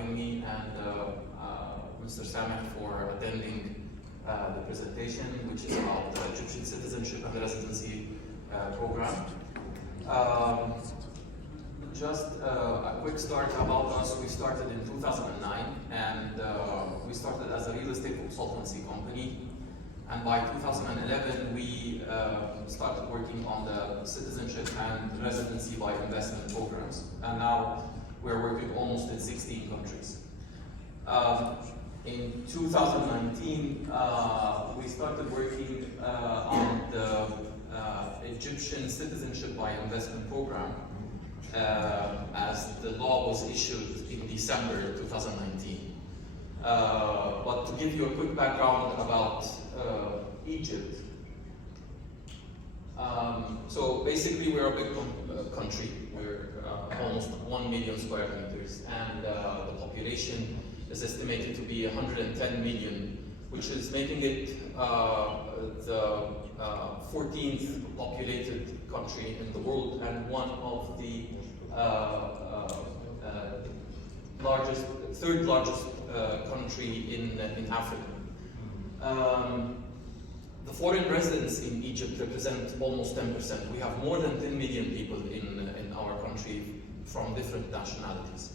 having me, and Mr. Sameh for attending the presentation, which is about the Egyptian Citizenship and Residency Program. Just a quick start about us. We started in 2009, and we started as a real estate consultancy company. And by 2011, we started working on the citizenship and residency by investment programs. And now we're working almost in 16 countries. In 2019, we started working on the Egyptian Citizenship by Investment Program as the law was issued in December 2019. But to give you a quick background about Egypt. So basically we're a big country. We're almost 1 million square meters, and the population is estimated to be 110 million, which is making it the 14th populated country in the world and one of the third largest country in Africa. The foreign residents in Egypt represent almost 10%. We have more than 10 million people in our country from different nationalities.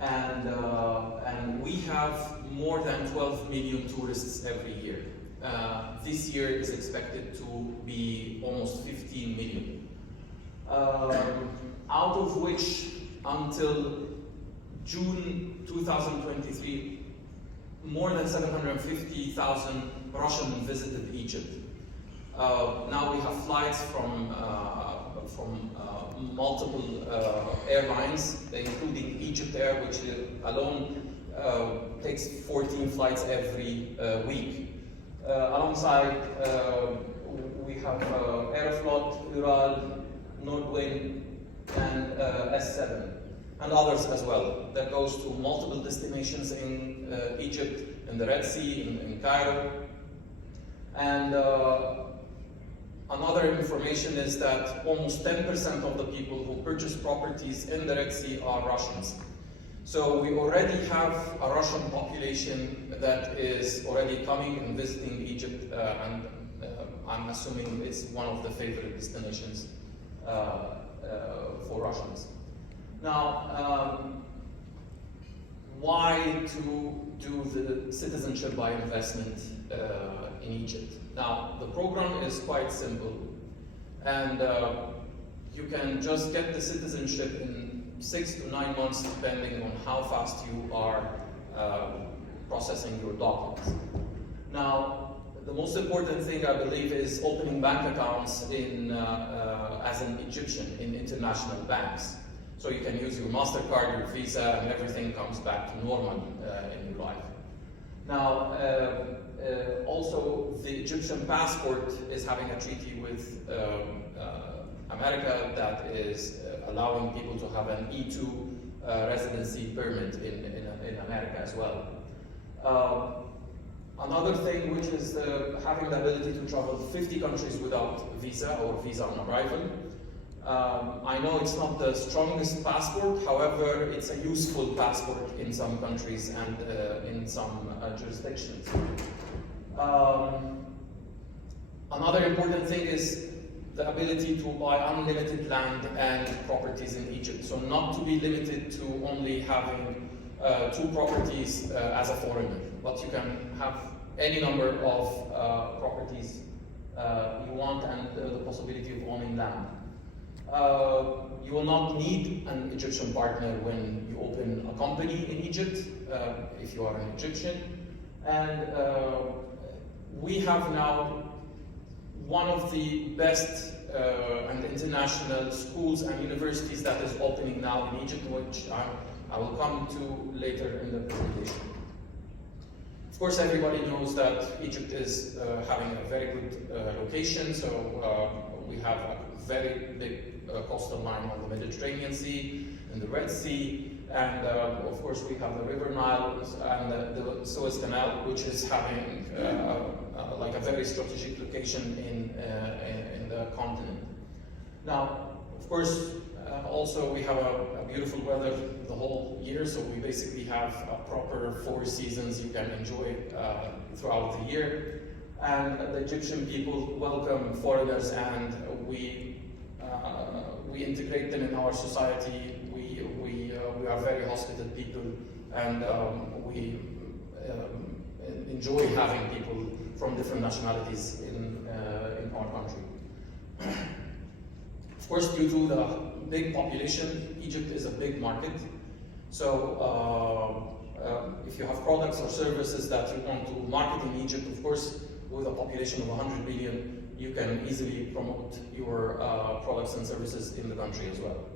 And we have more than 12 million tourists every year. This year is expected to be almost 15 million. Out of which, until June 2023, more than 750,000 Russians visited Egypt. Now we have flights from multiple airlines, including Egypt Air, which alone takes 14 flights every week. Alongside, we have Aeroflot, Ural, Nordwind, and S7, and others as well. That goes to multiple destinations in Egypt, in the Red Sea, in Cairo. And another information is that almost 10% of the people who purchase properties in the Red Sea are Russians. So we already have a Russian population that is already coming and visiting Egypt, and I'm assuming it's one of the favorite destinations for Russians. Now, why to do the citizenship by investment in Egypt? Now, the program is quite simple, and you can just get the citizenship in 6 to 9 months, depending on how fast you are processing your documents. Now, the most important thing, I believe, is opening bank accounts as an Egyptian in international banks. So you can use your MasterCard, your Visa, and everything comes back to normal in your life. Now, also the Egyptian passport is having a treaty with America that is allowing people to have an E2 residency permit in America as well. Another thing, which is having the ability to travel 50 countries without visa or visa on arrival. I know it's not the strongest passport, however, it's a useful passport in some countries and in some jurisdictions. Another important thing is the ability to buy unlimited land and properties in Egypt. So not to be limited to only having 2 properties as a foreigner, but you can have any number of properties you want, and the possibility of owning land. You will not need an Egyptian partner when you open a company in Egypt, if you are an Egyptian. And we have now one of the best and international schools and universities that is opening now in Egypt, which I will come to later in the presentation. Of course, everybody knows that Egypt is having a very good location, so we have a very big coastal line on the Mediterranean Sea and the Red Sea, and of course we have the River Nile and the Suez Canal, which is having like a very strategic location in the continent. Now, of course, Also, we have a beautiful weather the whole year, so we basically have a proper 4 seasons you can enjoy throughout the year. And the Egyptian people welcome foreigners, and we integrate them in our society. We are very hospitable people, and we enjoy having people from different nationalities in our country. Of course, due to the big population, Egypt is a big market. So if you have products or services that you want to market in Egypt, of course, with a population of 100 million, you can easily promote your products and services in the country as well.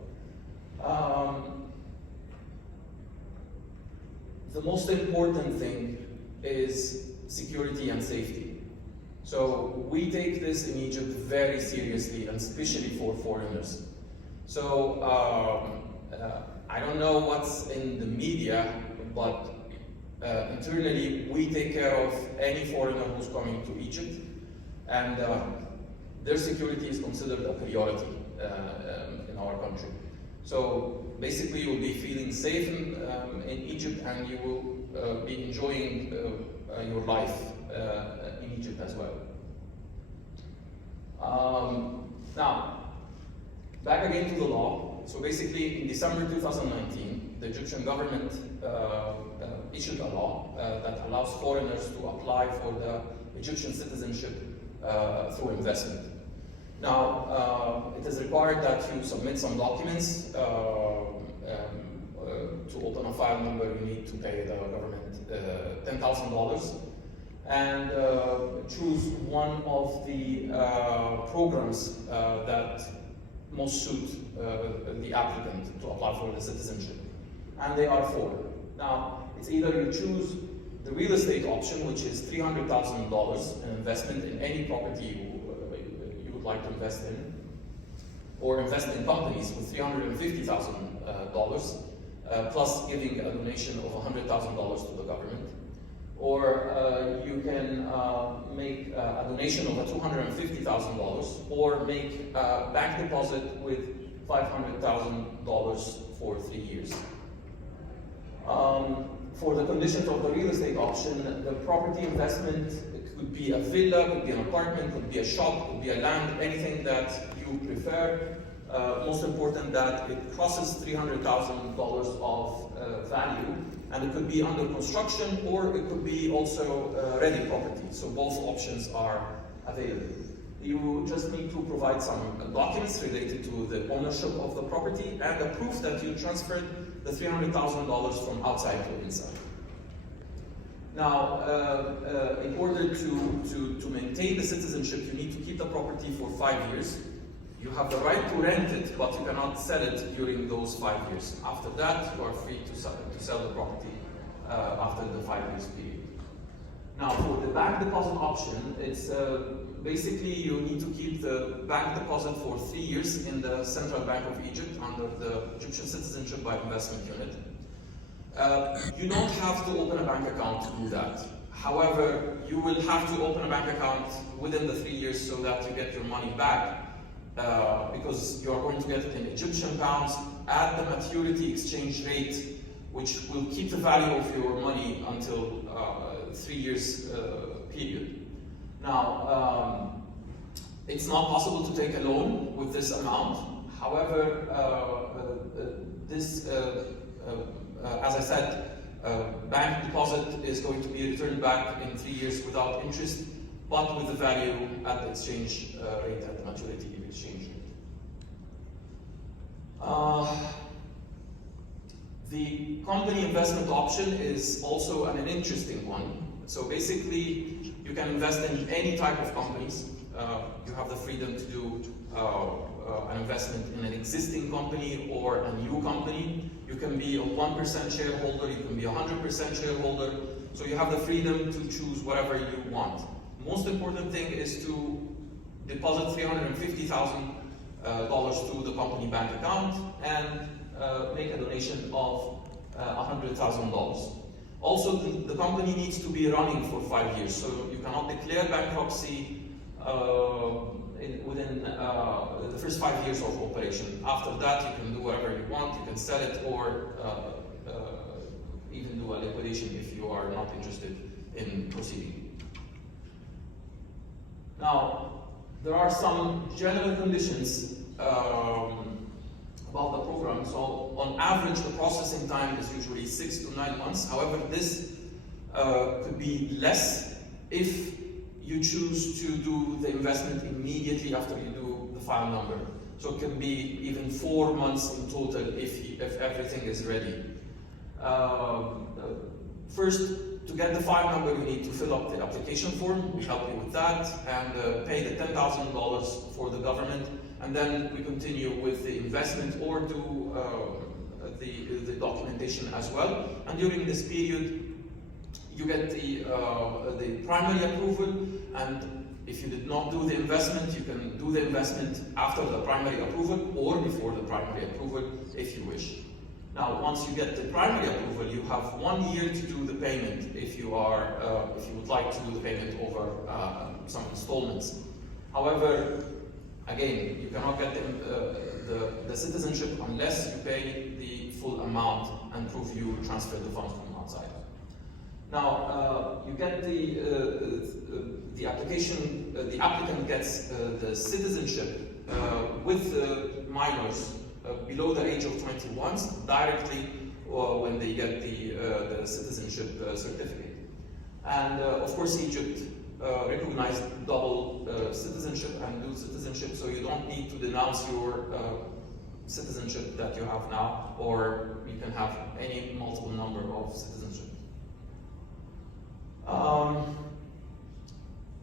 The most important thing is security and safety. So we take this in Egypt very seriously, and especially for foreigners. So I don't know what's in the media, but internally we take care of any foreigner who's coming to Egypt, and their security is considered a priority in our country. So basically you will be feeling safe in Egypt, and you will be enjoying your life in Egypt as well. Now, back again to the law. So basically in December 2019, the Egyptian government issued a law that allows foreigners to apply for the Egyptian citizenship through investment. Now, it is required that you submit some documents. To open a file number, you need to pay the government $10,000 and choose one of the programs that most suit the applicant to apply for the citizenship. And they are 4. Now, it's either you choose the real estate option, which is $300,000 in investment in any property you would like to invest in, or invest in companies with $350,000, plus giving a donation of $100,000 to the government. Or you can make a donation of $250,000, or make a bank deposit with $500,000 for 3 years. For the conditions of the real estate option, the property investment, it could be a villa, could be an apartment, could be a shop, could be a land, anything that you prefer. Most important that it crosses $300,000 of value, and it could be under construction, or it could be also ready property. So both options are available. You just need to provide some documents related to the ownership of the property and the proof that you transferred the $300,000 from outside to inside. Now, in order to maintain the citizenship, you need to keep the property for 5 years. You have the right to rent it, but you cannot sell it during those 5 years. After that, you are free to sell the property after the 5 years period. Now, for the bank deposit option, it's basically you need to keep the bank deposit for 3 years in the Central Bank of Egypt under the Egyptian Citizenship by Investment Unit. You don't have to open a bank account to do that. However, you will have to open a bank account within the 3 years so that you get your money back, because you are going to get it in Egyptian pounds at the maturity exchange rate, which will keep the value of your money until 3 years period. Now, it's not possible to take a loan with this amount. However, as I said, bank deposit is going to be returned back in 3 years without interest, but with the value at the exchange rate, at the maturity exchange rate. The company investment option is also an interesting one. So basically, you can invest in any type of companies. You have the freedom to do an investment in an existing company or a new company. You can be a 1% shareholder, you can be a 100% shareholder. So you have the freedom to choose whatever you want. Most important thing is to deposit $350,000 to the company bank account and make a donation of $100,000. Also, the company needs to be running for 5 years, so you cannot declare bankruptcy within the first 5 years of operation. After that, you can do whatever you want. You can sell it or even do a liquidation if you are not interested in proceeding. Now, there are some general conditions about the program. So, on average, the processing time is usually 6 to 9 months. However, this could be less if you choose to do the investment immediately after you do the file number. So it can be even 4 months in total if everything is ready. First, to get the file number, you need to fill up the application form. We help you with that, and pay the $10,000 for the government. And then we continue with the investment or do the documentation as well. And during this period, you get the primary approval, and if you did not do the investment, you can do the investment after the primary approval or before the primary approval if you wish. Now, once you get the primary approval, you have 1 year to do the payment if you would like to do the payment over some installments. However, again, you cannot get the citizenship unless you pay the full amount and prove you transferred the funds from outside. Now, you get the application, the applicant gets the citizenship with minors below the age of 21 directly when they get the citizenship certificate. And of course, Egypt recognized double citizenship and dual citizenship, so you don't need to denounce your citizenship that you have now, or you can have any multiple number of citizenship.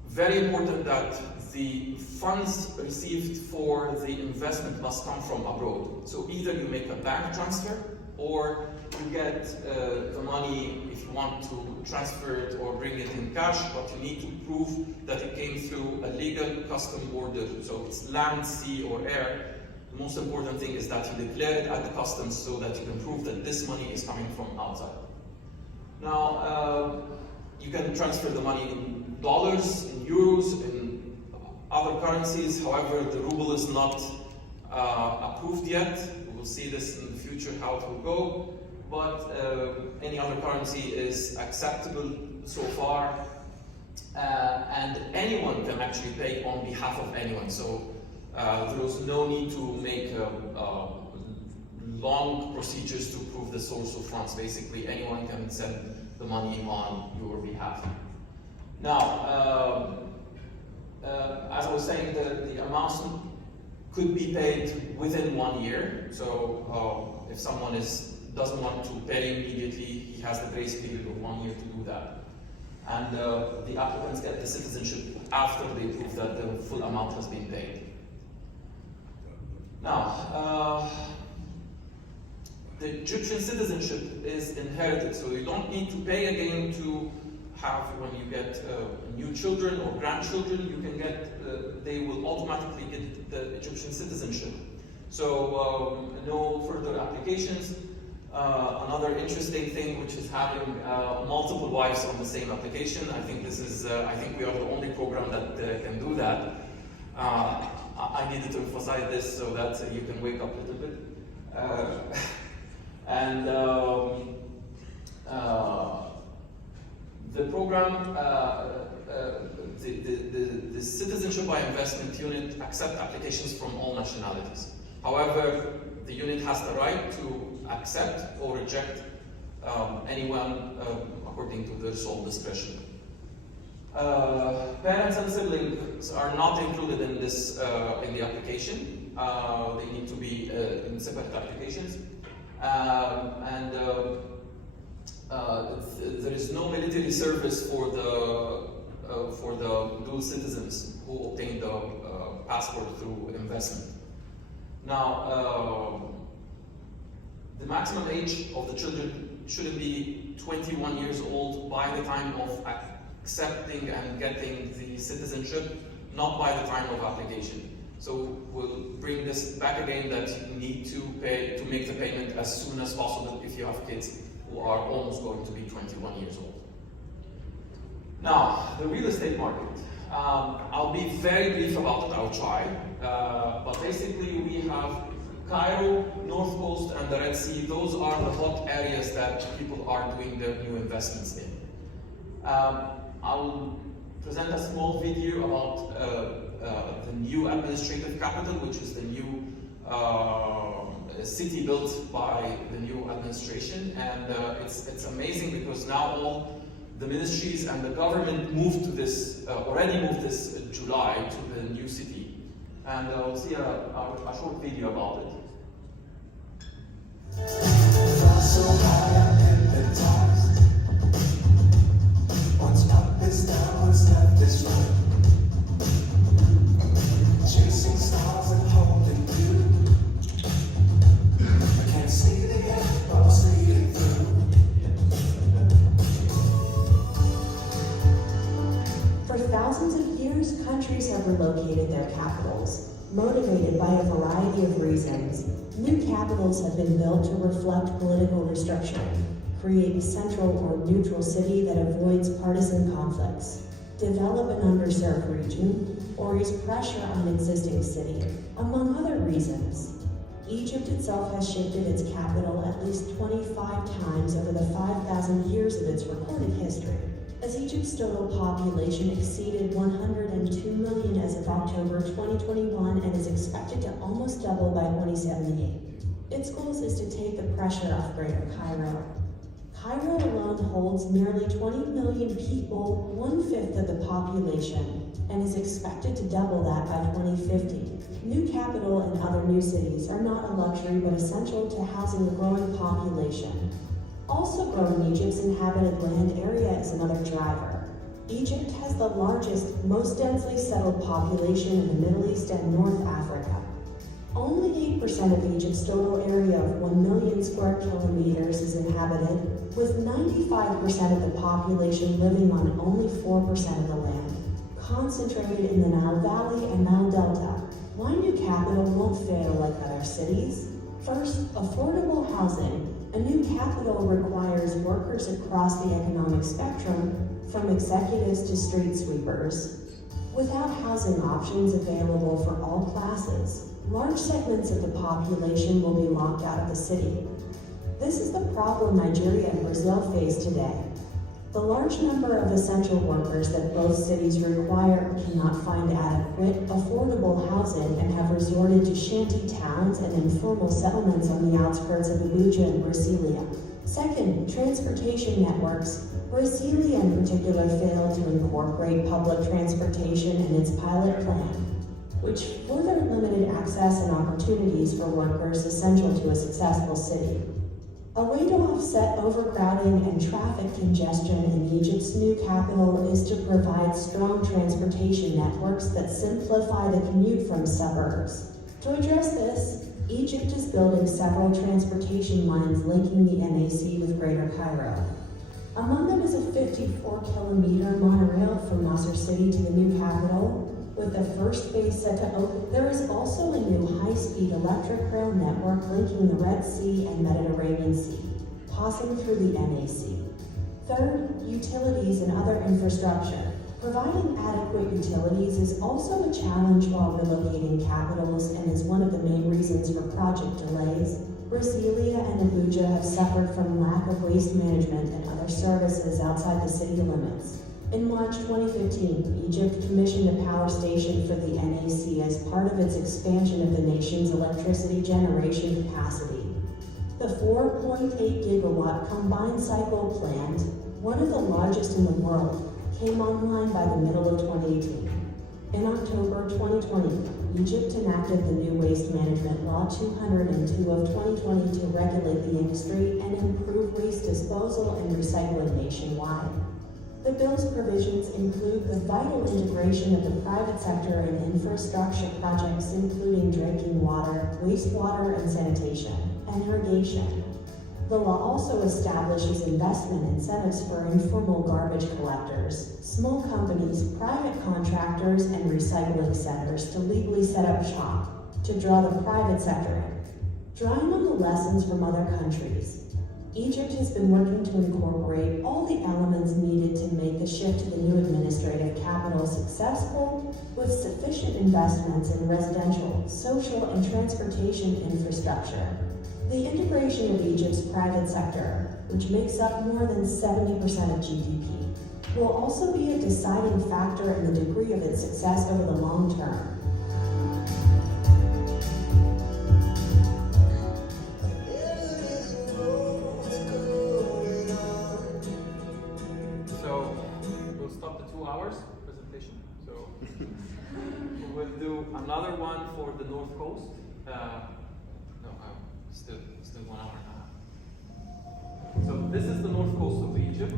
Very important that the funds received for the investment must come from abroad. So either you make a bank transfer, or you get the money if you want to transfer it or bring it in cash, but you need to prove that it came through a legal custom border. So it's land, sea, or air. The most important thing is that you declare it at the customs so that you can prove that this money is coming from outside. Now, you can transfer the money in dollars, in euros, in other currencies. However, the ruble is not approved yet. We will see this in the future how it will go. But any other currency is acceptable so far. And anyone can actually pay on behalf of anyone. So there is no need to make long procedures to prove the source of funds. Basically, anyone can send the money on your behalf. Now, as I was saying, the amounts could be paid within 1 year. So if someone doesn't want to pay immediately, he has the grace period of 1 year to do that. And the applicants get the citizenship after they prove that the full amount has been paid. Now, the Egyptian citizenship is inherited, so you don't need to pay again to have, when you get new children or grandchildren, you can get, they will automatically get the Egyptian citizenship. So no further applications. Another interesting thing, which is having multiple wives on the same application. I think this is, I think we are the only program that can do that. I needed to emphasize this so that you can wake up a little bit. And the program, the Citizenship by Investment unit accepts applications from all nationalities. However, the unit has the right to accept or reject anyone according to their sole discretion. Parents and siblings are not included in this in the application. They need to be in separate applications. There is no military service for the dual citizens who obtain the passport through investment. Now, the maximum age of the children shouldn't be 21 years old by the time of accepting and getting the citizenship, not by the time of application. So we'll bring this back again, that you need to pay to make the payment as soon as possible if you have kids who are almost going to be 21 years old. Now, the real estate market. I'll be very brief about it, I'll try. But basically we have Cairo, North Coast, and the Red Sea. Those are the hot areas that people are doing their new investments in. I'll present a small video about the new administrative capital, which is the new city built by the new administration. And it's amazing because now all the ministries and the government moved to this, already moved this July to the new city. And we'll see a short video about it. So high up in the tops. What's up is down, what's left is right. Chasing stars and holding you. I can't see the end, but I'll see it through. For thousands of years, countries have relocated their capitals, motivated by a variety of reasons. New capitals have been built to reflect political restriction, create a central or neutral city that avoids partisan conflicts, develop an underserved region, or ease pressure on an existing city, among other reasons. Egypt itself has shifted its capital at least 25 times over the 5,000 years of its recorded history. As Egypt's total population exceeded 102 million as of October 2021 and is expected to almost double by 2078. Its goal is to take the pressure off Greater Cairo. Cairo alone holds nearly 20 million people, 1/5 of the population, and is expected to double that by 2050. New capital and other new cities are not a luxury but essential to housing the growing population. Also growing Egypt's inhabited land area is another driver. Egypt has the largest, most densely settled population in the Middle East and North Africa. Only 8% of Egypt's total area of 1 million square kilometers is inhabited, with 95% of the population living on only 4% of the land, concentrated in the Nile Valley and Nile Delta. Why new capital won't fail like other cities? First, affordable housing. A new capital requires workers across the economic spectrum, from executives to street sweepers. Without housing options available for all classes, large segments of the population will be locked out of the city. This is the problem Nigeria and Brazil face today. The large number of essential workers that both cities require cannot find adequate, affordable housing and have resorted to shanty towns and informal settlements on the outskirts of Abuja and Brasilia. Second, transportation networks. Brasilia in particular failed to incorporate public transportation in its pilot plan, which further limited access and opportunities for workers essential to a successful city. A way to offset overcrowding and traffic congestion in Egypt's new capital is to provide strong transportation networks that simplify the commute from suburbs. To address this, Egypt is building several transportation lines linking the NAC with Greater Cairo. Among them is a 54-kilometer monorail from Nasser City to the new capital, with the first phase set to open. There is also a new high-speed electric rail network linking the Red Sea and Mediterranean Sea, passing through the NAC. Third, utilities and other infrastructure. Providing adequate utilities is also a challenge while relocating capitals and is one of the main reasons for project delays. Brasilia and Abuja have suffered from lack of waste management and other services outside the city limits. In March 2015, Egypt commissioned a power station for the NAC as part of its expansion of the nation's electricity generation capacity. The 4.8 gigawatt combined cycle plant, one of the largest in the world, came online by the middle of 2018. In October 2020, Egypt enacted the new Waste Management Law 202 of 2020 to regulate the industry and improve waste disposal and recycling nationwide. The bill's provisions include the vital integration of the private sector in infrastructure projects including drinking water, wastewater and sanitation, and irrigation. The law also establishes investment incentives for informal garbage collectors, small companies, private contractors, and recycling centers to legally set up shop, to draw the private sector in. Drawing on the lessons from other countries, Egypt has been working to incorporate all the elements needed to make the shift to the new administrative capital successful, with sufficient investments in residential, social, and transportation infrastructure. The integration of Egypt's private sector, which makes up more than 70% of GDP, will also be a deciding factor in the degree of its success over the long term. So we'll stop the 2 hours presentation. So we'll do another one for the North Coast. Still 1 hour and a half. So this is the North Coast of Egypt.